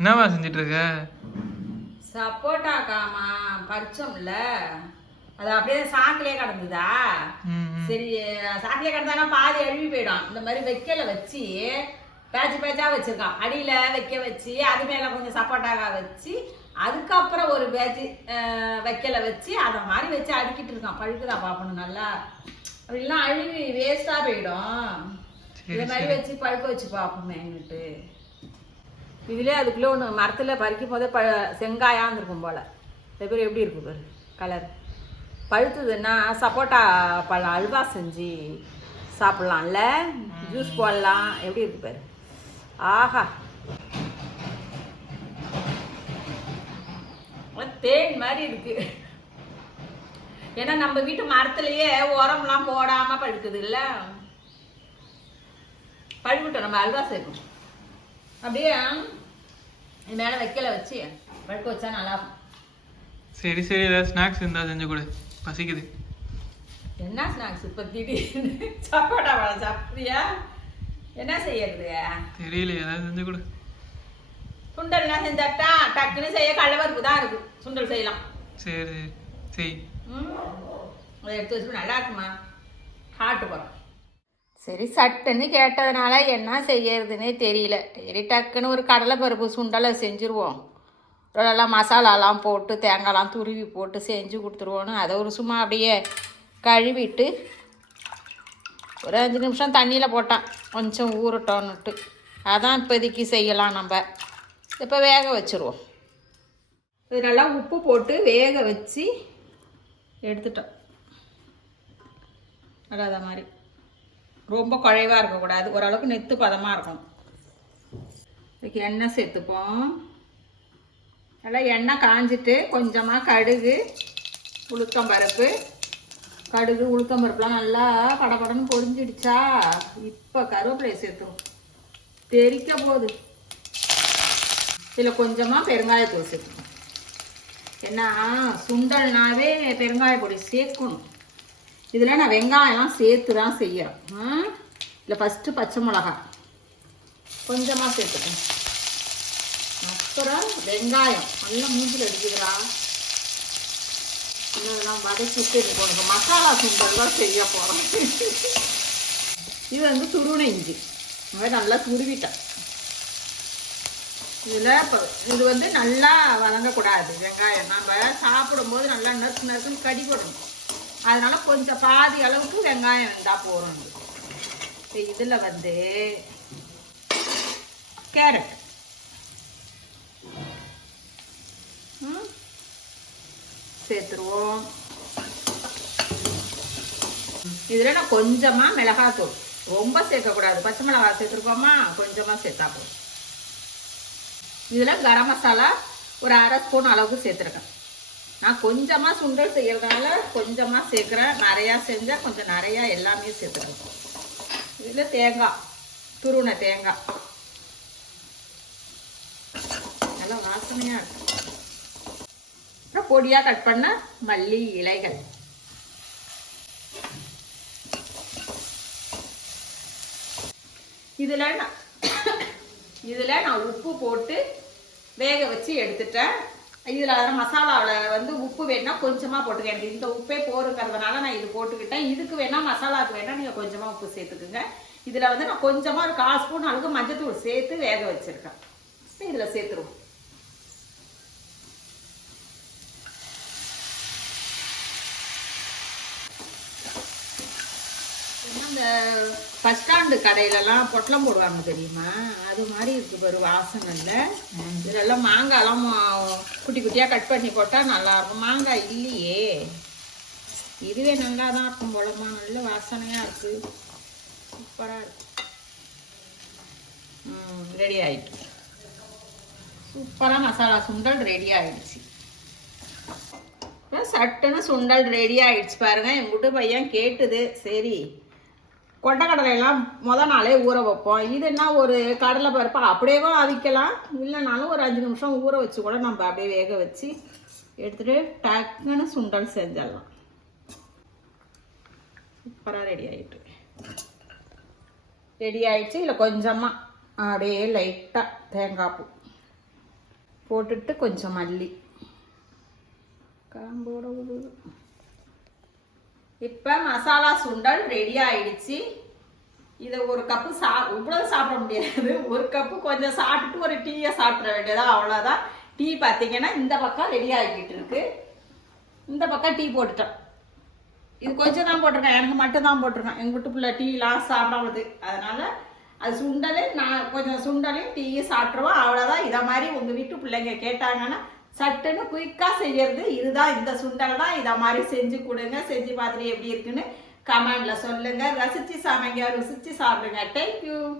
என்னம்மா செஞ்சுட்டு இருக்க சப்போட்டா காமா பறிச்சோம்ல. அது அப்படியே சாக்கிலே கிடந்ததா. சரி சாக்கிலே கிடந்தானா பாதி அழுவி போயிடும். இந்த மாதிரி வைக்கல வச்சு பேட்ச் பேட்சா வச்சிருக்கான். அடியில வைக்க வச்சு அது மேல கொஞ்சம் சப்போட்டாக்கா வச்சு அதுக்கப்புறம் ஒரு பேட்ச் வைக்கல வச்சு அதை மாதிரி வச்சு அடுக்கிட்டு இருக்கான். பழுக்குதா பார்ப்பணும் நல்லா. அப்படிலாம் அழுவி வேஸ்டா போயிடும். இது மாதிரி வச்சு பழுக்க வச்சு பார்ப்போமேன்னுட்டு. இதுலயே அதுக்குள்ள ஒன்று மரத்தில் பறிக்கும் போதே ப செங்காயாக இருக்கும் போல. சில பேர் எப்படி இருக்கு பாரு? கலர் பழுத்ததுன்னா சப்போட்டா பழம் அல்வா செஞ்சு சாப்பிட்லாம்ல? ஜூஸ் போடலாம். எப்படி இருக்கு பாரு? ஆஹா. தேன் மாதிரி இருக்கு. ஏன்னா நம்ம வீட்டு மரத்துலயே உரம்லாம் போடாம பழுக்குது இல்ல? பழுவிட்டோம் நம்ம அல்வா சேர்க்கணும். அப்படியே மேல வைக்கல வச்சு பழுக்க வச்சா நல்லா சரி சரி ஏதாவது ஸ்நாக்ஸ் இருந்தா செஞ்சு கொடு. பசிக்குது. என்ன ஸ்நாக்ஸ் இப்போ திடீர்னு? சப்போட்டா பழம் சாப்பிட்றியா? என்ன செய்யறது? தெரியல ஏதாவது செஞ்சு கொடு. சுண்டல்லாம் செஞ்சாட்டா டக்குன்னு செய்ய கடலப்பருப்பு தான் இருக்கு. சுண்டல் செய்யலாம். சரி சரி செய். ம். அதை எடுத்து வச்சு நல்லா இருக்குமா? ஹாட்டு போகிறோம் சரி சட்டுன்னு கேட்டதுனால என்ன செய்யறதுன்னே தெரியல. சரி டக்குன்னு ஒரு கடலைப்பருப்பு சுண்டலை செஞ்சுருவோம். நல்லா மசாலாலாம் போட்டு தேங்காய்லாம் துருவி போட்டு செஞ்சு கொடுத்துருவோன்னு அதை ஒரு சும்மா அப்படியே கழுவிட்டு ஒரு அஞ்சு நிமிஷம் தண்ணியில் போட்டான். கொஞ்சம் ஊறட்டோன்னுட்டு. அதான் இப்போதைக்கு செய்யலாம் நம்ம. இப்போ வேக வச்சுருவோம். இது உப்பு போட்டு வேக வச்சு எடுத்துட்டோம். அல்லாத மாதிரி. ரொம்ப குழைவாக இருக்கக்கூடாது. ஓரளவுக்கு நெத்து பதமாக இருக்கணும். இதுக்கு எண்ணெய் சேர்த்துப்போம். நல்லா எண்ணெய் காஞ்சிட்டு கொஞ்சமாக கடுகு உளுத்தம் பருப்பு கடுகு உளுத்தம் பருப்புலாம் நல்லா படபடன்னு பொரிஞ்சிடுச்சா? இப்போ கருவேப்பிலையை சேர்த்துரும். தெறிக்க போகுது. இதில் கொஞ்சமாக பெருங்காயத்தூள் சேர்த்துக்கணும். ஏன்னா சுண்டல்னாவே பெருங்காய பொடி சேர்க்கணும். இதில் நான் வெங்காயம்லாம் சேர்த்து தான் செய்கிறேன் இல்லை ஃபஸ்ட்டு பச்சை மிளகா கொஞ்சமாக சேர்த்துக்கேன் அப்புறம் வெங்காயம். நல்லா மூஞ்சில் எடுத்துக்கிறா இன்னும் இதெல்லாம் வதக்கிட்டு எனக்கு உனக்கு மசாலா சுண்டல் தான் செய்ய போகிறோம் இது வந்து துருவன இஞ்சி. இந்த மாதிரி நல்லா துருவிட்டேன். இதில் இப்போ இது வந்து நல்லா வதங்கக்கூடாது. வெங்காயம். நம்ம சாப்பிடும்போது நல்லா நறுக்கு நறுக்குன்னு கடி போடணும் அதனால கொஞ்சம் பாதி அளவுக்கு வெங்காயம் இருந்தால் போகிறோம் இப்போ இதில் வந்து கேரட். ம், சேர்த்துருவோம். இதில் நான் கொஞ்சமாக மிளகாத்தூள். ரொம்ப சேர்க்கக்கூடாது. பச்சை மிளகாய் சேர்த்துருக்கோமா? கொஞ்சமாக சேர்த்தா போதும். இதில் கரம் மசாலா ஒரு அரை ஸ்பூன் அளவுக்கு சேர்த்துருக்கேன். நான் கொஞ்சமாக சுண்டல் செய்கிறதுனால கொஞ்சமாக சேர்க்குறேன். நிறையா செஞ்சால் கொஞ்சம் நிறையா எல்லாமே சேர்த்துக்கணும். இதில் தேங்காய் துருண தேங்காய். நல்லா வாசனையாக இருக்கும் அப்புறம் பொடியாக கட் பண்ண மல்லி இலைகள். இதில் நான் இதில் நான் உப்பு போட்டு வேக வச்சு எடுத்துட்டேன். இதில் அதில் மசாலாவில் வந்து உப்பு வேணா கொஞ்சமாக போட்டுக்க. எனக்கு இந்த உப்பே போருங்கிறதுனால நான் இது போட்டுக்கிட்டேன். இதுக்கு வேணா மசாலாவுக்கு வேணா நீங்கள் கொஞ்சமாக உப்பு சேர்த்துக்குங்க. இதில் வந்து நான் கொஞ்சமாக ஒரு கால் ஸ்பூன் அளவுக்கு மஞ்சத்தூள் சேர்த்து வேக வச்சுருக்கேன். இதில் சேர்த்துருவோம். இந்த பஸ் ஸ்டாண்டு கடையிலலாம் பொட்டலம் போடுவாங்க தெரியுமா? அது மாதிரி இருக்கு பாரு வாசனைல. இதெல்லாம் மாங்காய்லாம் மா- குட்டி குட்டியாக கட் பண்ணி போட்டால் நல்லாயிருக்கும் மாங்காய் இல்லையே. இதுவே நல்லா தான் இருக்கும் போலமா நல்ல வாசனையாக இருக்கு. சூப்பராக இருக்கு. ரெடி ஆயிட்டு சூப்பராக மசாலா சுண்டல் ரெடி ஆயிடுச்சு. சட்டுன்னு சுண்டல் ரெடி ஆகிடுச்சு பாருங்க. என் குட்டு பையன் கேட்டுது. சரி கொண்டக்கடலையெல்லாம் முத நாளே ஊற வைப்போம். இதுனா ஒரு கடலை பருப்பு அப்படியேவும் அவிக்கலாம்? இல்லைனாலும் ஒரு அஞ்சு நிமிஷம் ஊற வச்சு கூட நம்ம அப்படியே வேக வச்சு எடுத்துட்டு டக்குன்னு சுண்டல் செஞ்சிடலாம். சூப்பராக ரெடி ஆகிட்டு ரெடி ஆகிடுச்சு இல்லை கொஞ்சமாக அப்படியே லைட்டாக தேங்காய் பூ போட்டுட்டு கொஞ்சம் மல்லி. காம்போட உழுது இப்போ மசாலா சுண்டல் ரெடி ஆயிடுச்சு. இதை ஒரு கப்பு சா இவ்வளோ சாப்பிட முடியாது. ஒரு கப்பு கொஞ்சம் சாப்பிட்டுட்டு ஒரு டீயை சாப்பிட வேண்டியதா அவ்வளோதான் டீ பார்த்தீங்கன்னா இந்த பக்கம் ரெடி ஆகிக்கிட்டு இருக்கு. இந்த பக்கம் டீ போட்டுட்டேன். இது கொஞ்சம் தான் போட்டிருக்கேன். எனக்கு மட்டும் தான் போட்டிருக்கேன். எங்கள் வீட்டு பிள்ளை டீலாம் சாப்பிடாது அதனால அது சுண்டலே நான் கொஞ்சம் சுண்டலையும் டீயும் சாப்பிட்ருவோம் அவ்வளோதான் இதை மாதிரி உங்கள் வீட்டு பிள்ளைங்க கேட்டாங்கன்னா சட்டுன்னு குயிக்காக செய்யறது. இதுதான் இந்த சுண்டல் தான். இதை மாதிரி செஞ்சு கொடுங்க. செஞ்சு பார்த்துட்டு எப்படி இருக்குன்னு கமெண்ட்ல சொல்லுங்க. ரசிச்சு சமைங்க ருசிச்சு சாப்பிடுங்க. தேங்க்யூ